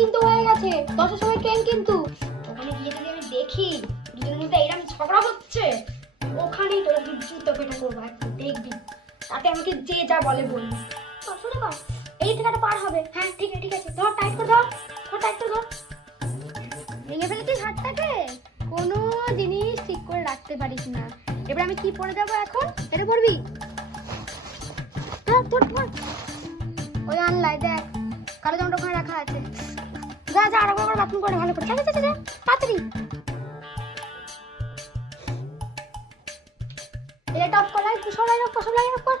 কিন্তু হয়ে গেছে, 10-এর সময় ট্রেন কিন্তু। ওখানে গিয়ে যদি আমি দেখি দুজনের মধ্যে এরকম ঝগড়া হচ্ছে, ওখানেই তোরা জুতো পেটা করবো, একটু দেখবি। তাতে আমাকে যে যা বলে বলবি। শুনে কর, এই জায়গাটা পার হবে। হ্যাঁ ঠিক আছে ঠিক আছে, ধর টাইট করে ধর, ধর টাইট করে ধর। ভেঙে ফেলেছিস হাতটাকে, কোনো জিনিস ঠিক করে রাখতে পারিস না। এবার আমি কি পরে যাবো এখন? এটা পরবি? ওই আনলাই দেখ, কালো জামাটা ওখানে রাখা আছে। যা যা, আর একবার বাথরুম করে ভালো করে, যা যা যা তাড়াতাড়ি। এটা টপ কর, সব লাইন অফ কর, সব লাইন অফ কর।